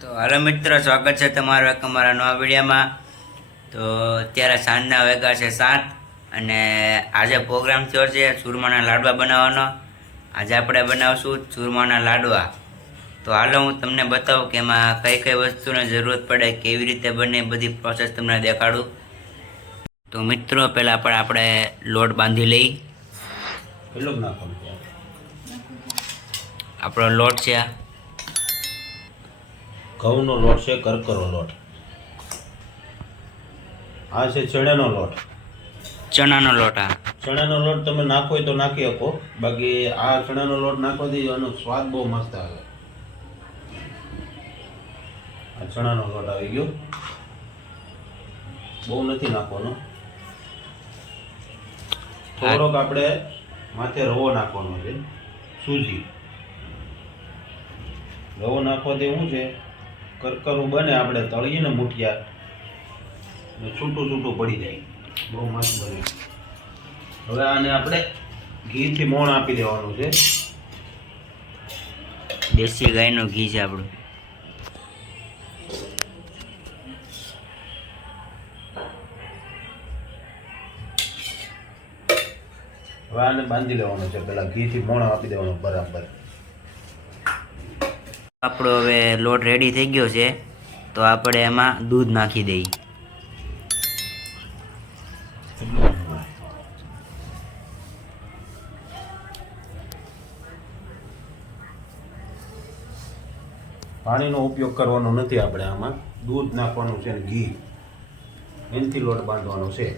તો હાલો મિત્રો સ્વાગત છે તમારું એક અમારા નવા વિડીયોમાં. તો અત્યારે સાંજના વાગ્યા છે સાત અને આજે પ્રોગ્રામ થયો છે ચૂરમાના લાડવા બનાવવાનો. આજે આપણે બનાવશું ચૂરમાના લાડવા. તો હાલો હું તમને બતાવું કે એમાં કઈ કઈ વસ્તુની જરૂરત પડે કેવી રીતે બને એ બધી પ્રોસેસ તમને દેખાડું. તો મિત્રો પહેલાં પણ આપણે લોટ બાંધી લઈ. આપણો લોટ છે આ. ઘઉંનો લોટ છે કરકરો લોટ. આ છે ચણાનો લોટ. ચણાનો લોટ આ ચણાનો લોટ તમે નાખો તો નાખી શકો. બાકી આ ચણાનો લોટ નાખવાથી એનો સ્વાદ બહુ મસ્ત આવે. આ ચણાનો લોટ આવી ગયો. બહુ નથી નાખવાનો. થોડોક આપણે માથે રવો નાખવાનો છે. સૂજી. રવો નાખવાથી શું છે? કરકરું બને આપણે તળીએ ને મૂઠિયા છૂટું છૂટું પડી જાય. બહુ મસ્ત બને. હવે આને આપણે ઘીથી મોણ આપી દેવાનું છે. દેશી ગાયનું ઘી છે આપણું. હવે આને બાંધી લેવાનું છે. પેલા ઘીથી મોણ આપી દેવાનું બરાબર. આપણો હવે લોટ રેડી થઈ ગયો છે, તો આપણે એમાં દૂધ નાખી દઈએ. પાણીનો ઉપયોગ કરવાનો નથી આપણે આમાં. દૂધ નાખવાનું છે ને ઘી. એનાથી લોટ બાંધવાનો છે.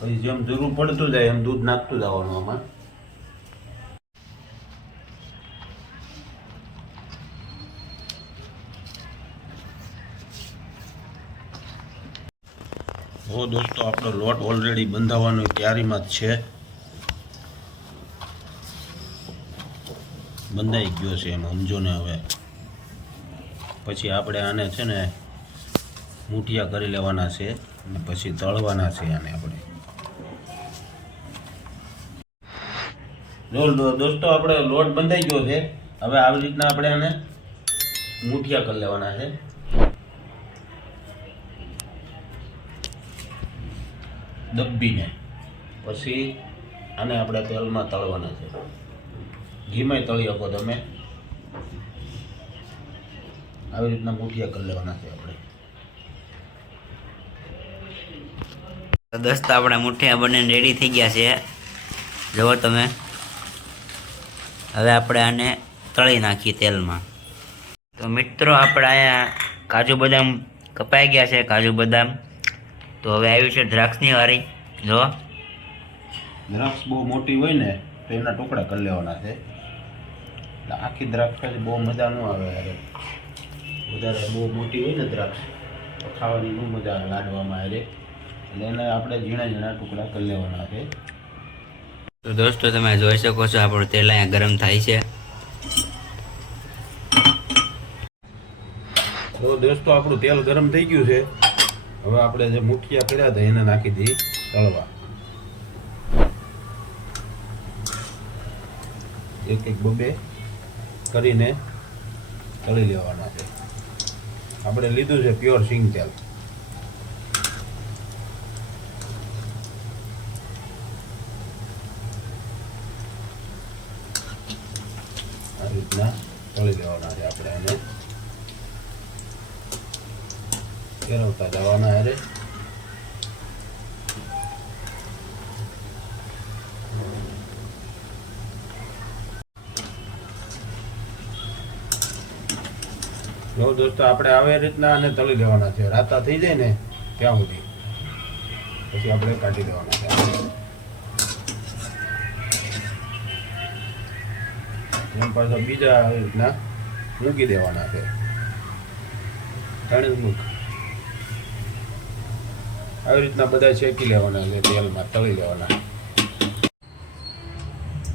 પછી જેમ જરૂર પડતું જાય એમ દૂધ નાખતું જવાનું આમાં. હો દોસ્તો, આપણો લોટ ઓલરેડી બંધાવવાની તૈયારીમાં જ છે. બંધાઈ ગયો છે એમ, સમજો ને હવે. પછી આપણે આને છે ને મૂઠિયા કરી લેવાના છે અને પછી તળવાના છે આને આપણે. દોસ્તો, આપણે લોટ બંધાઈ ગયો છે. હવે આવી રીતના આપણે આને મૂઠિયા કરી લેવાના છે. દબ્બીને પછી આને આપણે તેલમાં તળવાના છે. ઘીમાં તળી શકો તમે. આવી રીતના મૂઠિયા કરી લેવાના છે આપણે. દોસ્તો, આપણા મુઠ્ઠિયા બંને રેડી થઈ ગયા છે જુઓ તમે. હવે આપણે આને તળી નાખીએ તેલમાં. તો મિત્રો, આપણે અહીંયા કાજુ બદામ કપાઈ ગયા છે, કાજુ બદામ. તો હવે આવ્યું છે દ્રાક્ષની વારી જો. દ્રાક્ષ બહુ મોટી હોય ને તો એના ટુકડા કરી લેવાના છે. આખી દ્રાક્ષ બહુ મજા ન આવે અરે. વધારે બહુ મોટી હોય ને દ્રાક્ષ તો ખાવાની બહુ મજા આવે લાડવામાં હારે એટલે એને આપણે ઝીણા ઝીણા ટુકડા કરી લેવાના છે. તો દોસ્તો તમે જોઈ શકો છો આપણું તેલ અહીંયા ગરમ થાય છે. તો દોસ્તો આપણું તેલ ગરમ થઈ ગયું છે. હવે આપણે જે મુઠિયા કર્યા હતા એને નાખી દઈએ તળવા. એક એક બબે કરીને તળી લેવાના છે. આપણે લીધું છે પ્યોર સિંગ તેલ આ રીતના તળી લેવાના છે આપણે એને. ફેરવતા જવાના હારે જો દોસ્તો, આપણે આવી રીતના આને તળી લેવાના છે. રાતા થઈ જાય ને ત્યાં સુધી. પછી આપણે કાઢી લેવાના છે. એમ પાછા બીજા આવી રીતના મૂકી દેવાના છે. ત્રણ મૂક આવી રીતના બધા શેકી લેવાના છે, તેલમાં તળી લેવાના.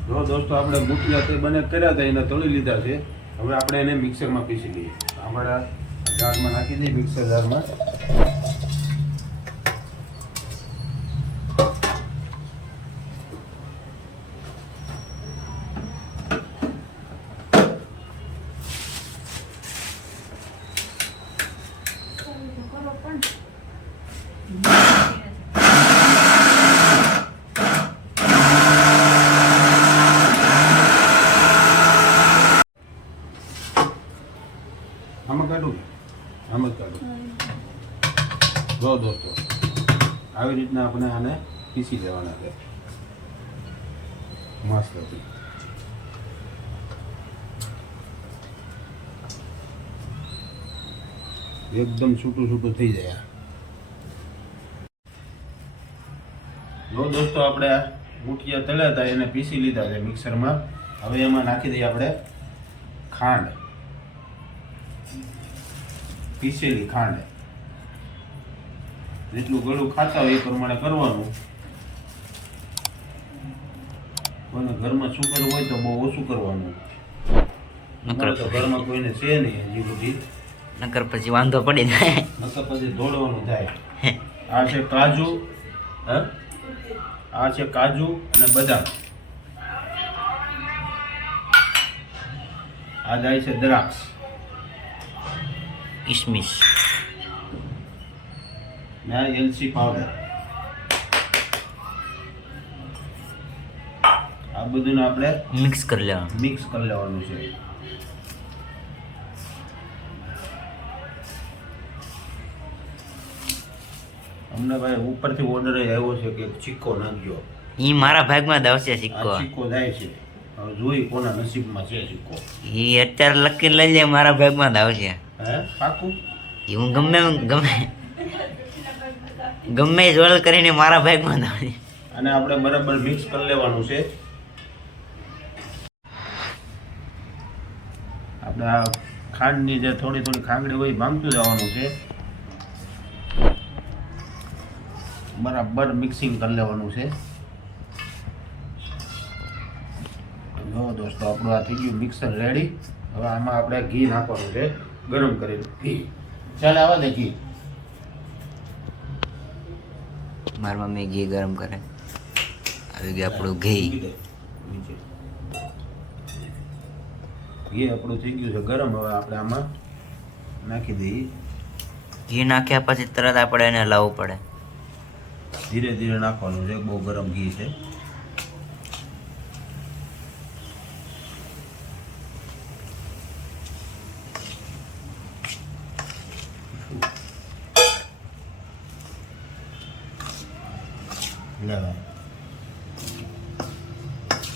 જો દોસ્તો, આપણે મુઠિયા તે બને કર્યા હતા, એને તળી લીધા છે. હવે આપણે એને મિક્સરમાં પીસી લઈએ. આપણે જારમાં નાખી દઈએ મિક્સર જારમાં આમાં કાઢું આમાં જ કાઢું જો દોસ્તો આવી રીતના આપણે આને પીસી લેવાના છે. મસ્ત હતી. એકદમ છૂટું છૂટું થઈ જાય. જો દોસ્તો આપણે આ તળ્યા હતા, એને પીસી લીધા છે મિક્સરમાં. હવે એમાં નાખી દઈએ આપણે ખાંડ. પીસેલી ખાંડ. જેટલું ગળું ખાતા હોય એ પ્રમાણે કરવાનું. કોઈને ઘરમાં સુગર હોય તો બહુ ઓછું કરવાનું. અમારે તો ઘરમાં કોઈને છે નહીં હજી બધી નકર પછી વાંધો પડી જાય. નકર પછી દોડવાનું થાય. આ છે કાજુ હા? આ છે કાજુ અને બદામ. આ જાય છે દ્રાક્ષ. કિસમિસ. મેં એલસી એલચી પાવડર. આ બધું આપણે મિક્સ કરી લેવાનું. મિક્સ કરી લેવાનું છે. અમને ભાઈ ઉપરથી ઓર્ડર આવ્યો છે કે ચીક્કો નાખજો. ઈ મારા ભાગમાં દાવશે સિક્કો સિક્કો જાય છે. હવે જોઈ કોના નસીબમાં છે સિક્કો ઈ અત્યારે લખીને લઈ લે મારા ભાગમાં દાવશે હે? પાકું? ઈ હું ગમે ગમે ગમે જોલ કરીને મારા ભાગમાં દાવશે અને આપણે બરાબર મિક્સ કરી લેવાનું છે. આપણે આ ખાંડની જે થોડી થોડી ખાંગડી હોય ભાંગતું જવાનું છે. બરાબર મિક્સિંગ કરી લેવાનું છે. જો દોસ્તો આપણું આ થઈ ગયું મિક્સર રેડી હવે આમાં આપણે ઘી નાખવાનું છે ગરમ કરીને. ઘી. ચાલ આવા દે ઘી. મારી મમ્મી ઘી ગરમ કરે. આવી ગયું આપણું ઘી. ઘી આપણું થઈ ગયું છે ગરમ હવે આપણે આમાં નાખી દઈએ. ઘી નાખ્યા પછી તરત આપણે એને લાવવું પડે. ધીરે ધીરે નાખવાનું છે બહુ ગરમ ઘી છે.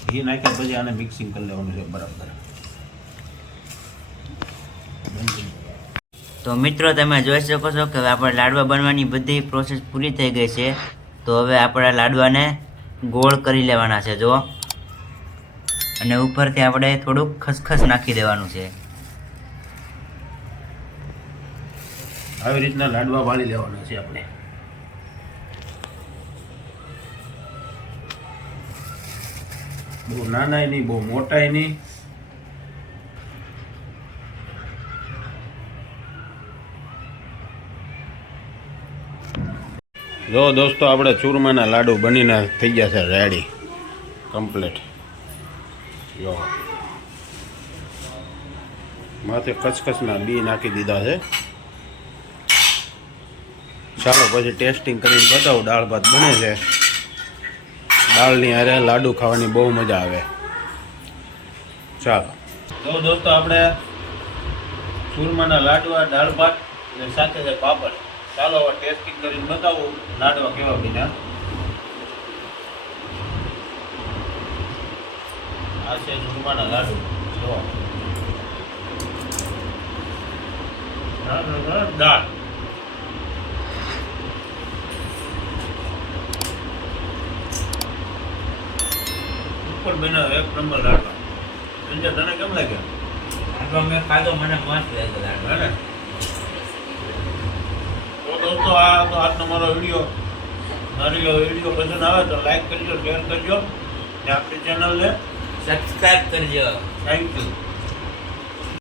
ઘી નાખ્યા પછી આને મિક્સિંગ કરી લેવાનું છે બરાબર. તો મિત્રો, તમે જોઈ શકો છો કે આપણે લાડવા બનવાની બધી પ્રોસેસ પૂરી થઈ ગઈ છે. તો હવે આપણે લાડવાને ગોળ કરી લેવાના છે જો અને ઉપરથી આપણે થોડુંક ખસખસ નાખી દેવાનું છે. આવી રીતના લાડવા વાળી લેવાના છે આપણે. બહુ નાનાય નહીં, બહુ મોટાય નહીં. જો દોસ્તો, આપણે ચૂરમાના લાડુ બનીને થઈ ગયા છે રેડી કમ્પ્લીટ જો. માથે ખસખસના બી નાખી દીધા છે. ચાલો પછી ટેસ્ટિંગ કરીને બતાવું, દાળ ભાત બને છે. દાળની હારે લાડુ ખાવાની બહુ મજા આવે. ચાલો. તો દોસ્તો, આપણે ચૂરમાના લાડવા દાળ ભાત અને સાથે છે પાપડ. ચાલો હવે ટેસ્ટિંગ કરીને બતાવું. લાડવા કેવા બીજા આ છે ચૂરમાના લાડુ. જો દાળ. ઉપર બન્યા એક નંબર લાડવા. સંજય, તને કેમ લાગ્યા? લાડવા મેં ખાધો, મને મસ્ત લાગ્યો લાડવા ને? તો દોસ્તો આ તો આજનો મારો વીડિયો. મારી વીડિયો પસંદ આવે તો લાઈક કરજો શેર કરજો. ને આપણી ચેનલને સબસ્ક્રાઈબ કરજો. Thank you